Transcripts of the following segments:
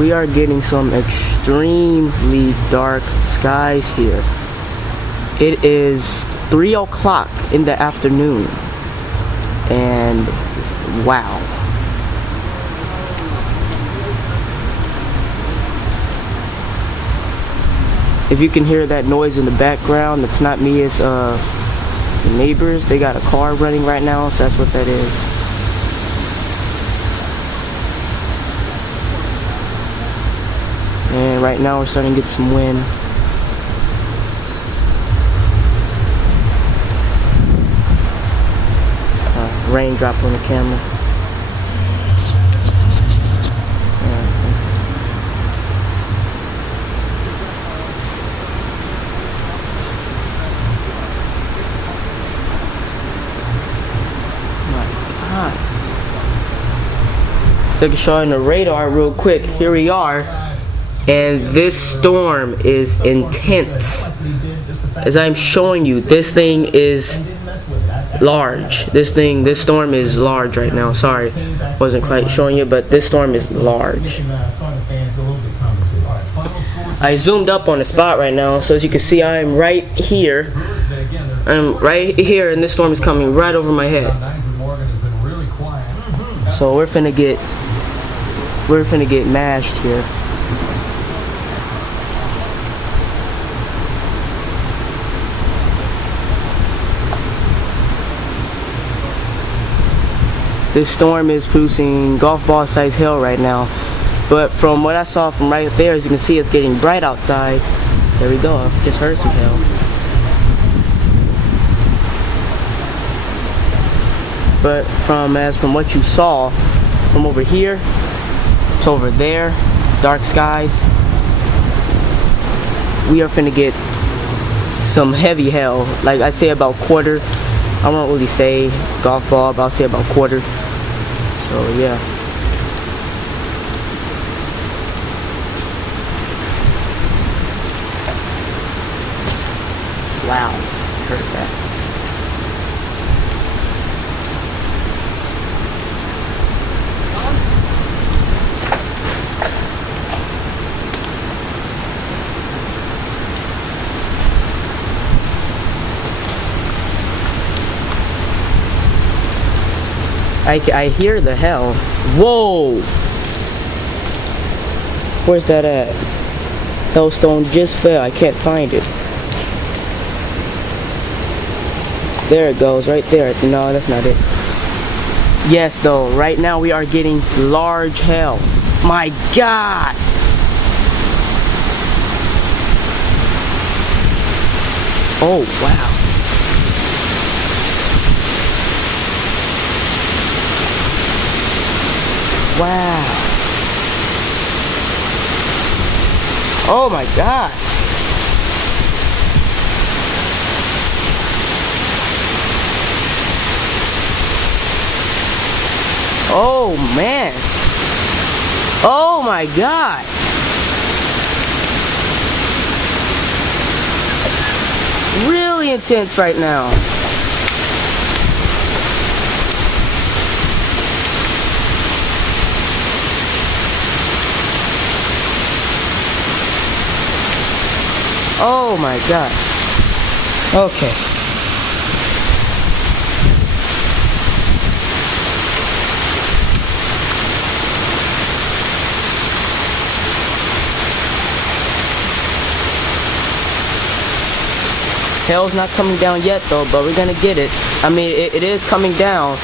we are getting some extremely dark skies here. It is 3 o'clock in the afternoon, and wow. If you can hear that noise in the background, it's not me, it's the neighbors. They got a car running right now, so that's what that is. And right now we're starting to get some wind. Raindrop on the camera. My God. So I can show you the radar real quick. Here we are. And this storm is intense. As I'm showing you, this thing is large. This storm is large right now. Sorry, wasn't quite showing you, but this storm is large. I zoomed up on the spot right now, so as you can see, I am right here. I'm right here, and this storm is coming right over my head. So we're finna get mashed here. This storm is producing golf ball size hail right now. But from what I saw from right there, as you can see, it's getting bright outside. There we go, just heard some hail. But from what you saw, from over here to over there, dark skies, we are finna get some heavy hail. Like I say, about quarter. I won't really say golf ball, but I'll say about quarter. So yeah. Wow, heard that. I hear the hell. Whoa! Where's that at? Hailstone just fell. I can't find it. There it goes, right there. No, that's not it. Yes, though. Right now we are getting large hail. My God! Oh, wow. Wow. Oh my God. Oh man. Oh my God. Really intense right now. Oh my God. Okay. Hail's not coming down yet though, but we're gonna get it. I mean, it is coming down,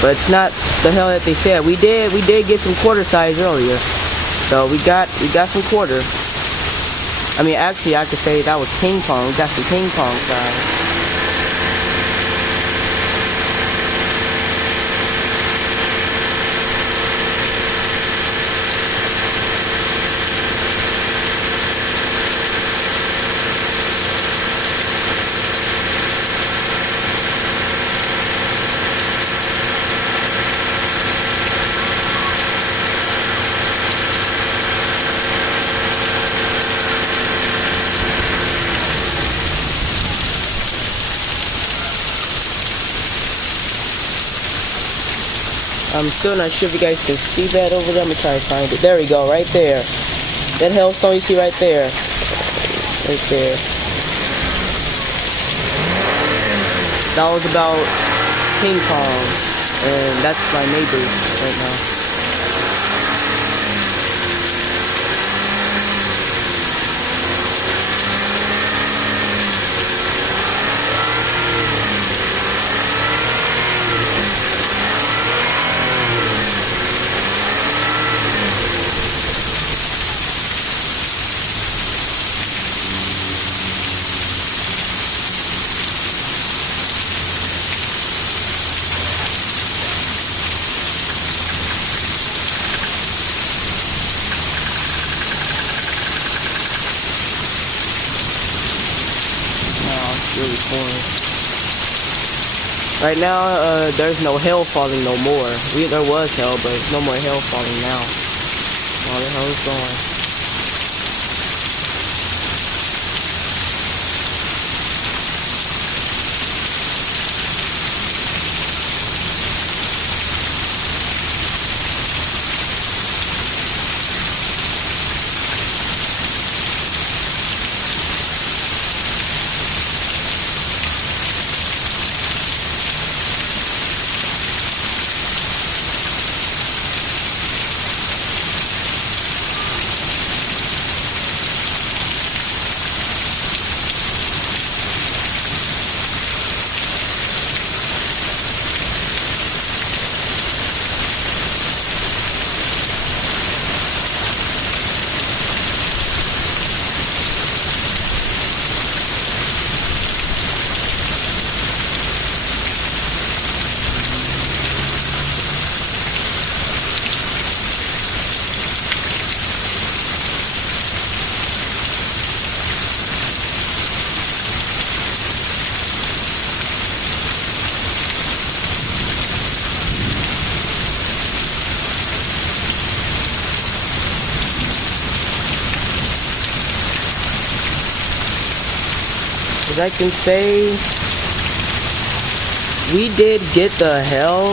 but it's not the hail that they said. We did get some quarter size earlier, so we got some quarter. I mean, actually, I could say that was ping pong. We got some ping pong size. I'm still not sure if you guys can see that over there. I'm gonna try to find it. There we go, right there. That hailstone you see right there. Right there. That was about ping pong. And that's my neighbors right now. Really pouring. Right now, there's no hail falling no more. There was hail, but no more hail falling now. All the hell is going. As I can say, we did get the hail,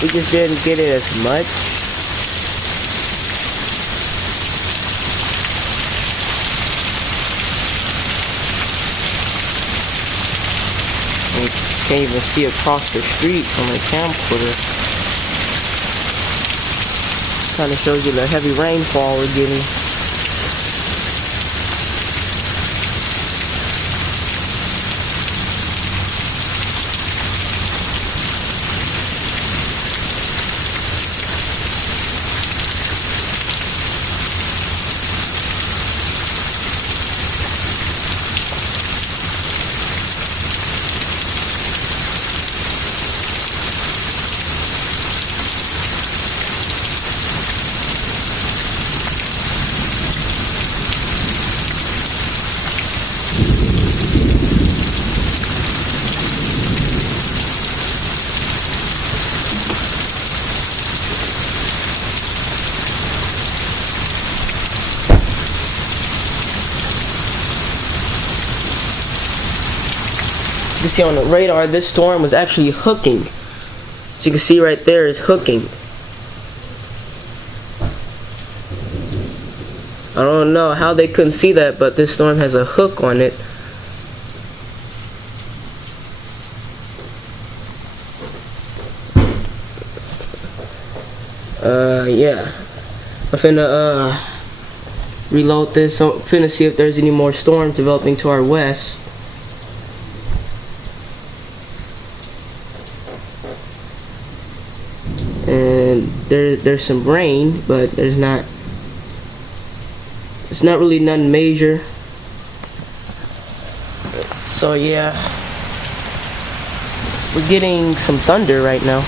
we just didn't get it as much. You can't even see across the street from my camcorder. Kind of shows you the heavy rainfall we're getting. You can see on the radar, this storm was actually hooking. So you can see right there is hooking. I don't know how they couldn't see that, but this storm has a hook on it. Yeah. I'm finna reload this. So I'm finna see if there's any more storms developing to our west. And there's some rain, but it's not really nothing major. So yeah, we're getting some thunder right now.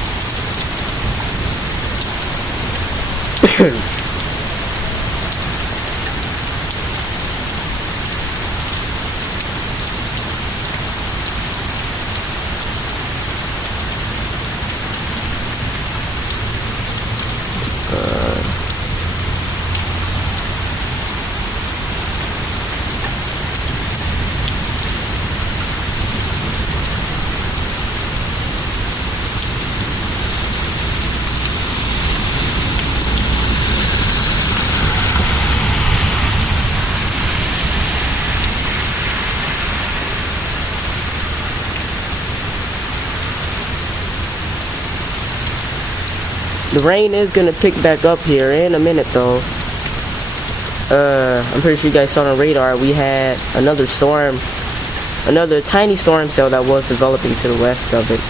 The rain is gonna pick back up here in a minute though. I'm pretty sure you guys saw on the radar we had another storm, another tiny storm cell that was developing to the west of it.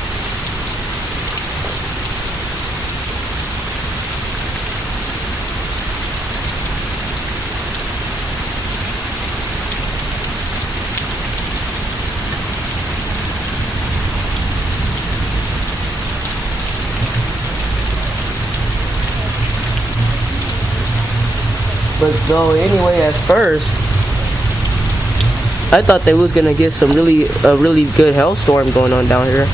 But though, anyway, at first, I thought they was gonna get a really good hailstorm going on down here.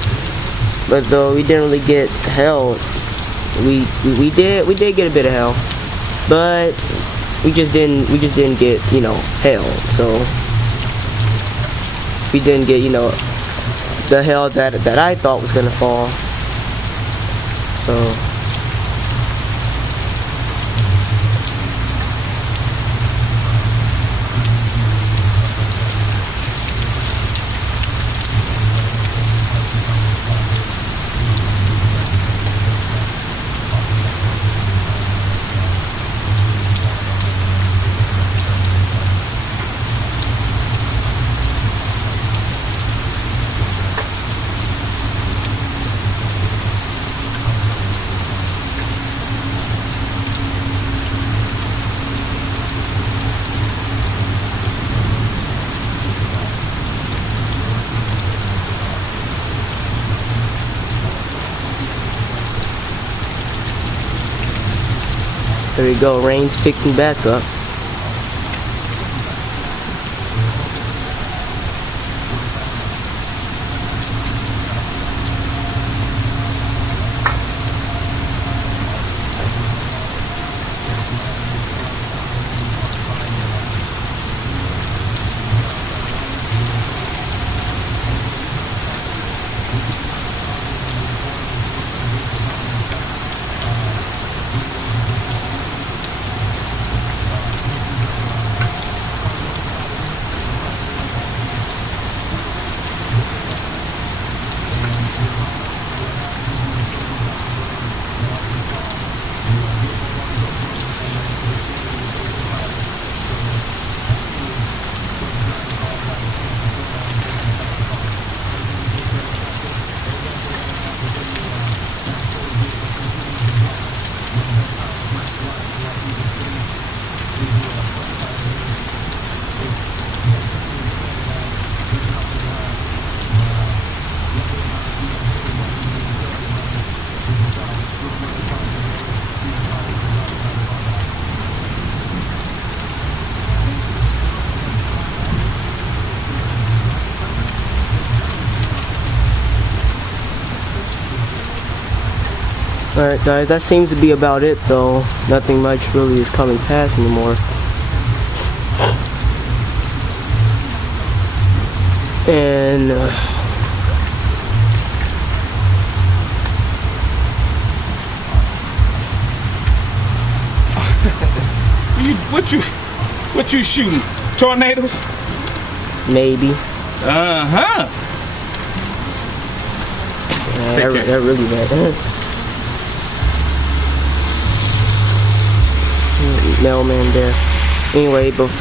But though we didn't really get hail, we did get a bit of hail, but we just didn't get, you know, hail. So we didn't get, you know, the hail that I thought was gonna fall. So. There we go, rain's picking back up. Alright guys, that seems to be about it though. Nothing much really is coming past anymore. And what you shooting? Tornadoes? maybe. Uh-huh. Yeah, that really bad. Mailman there. Anyway, before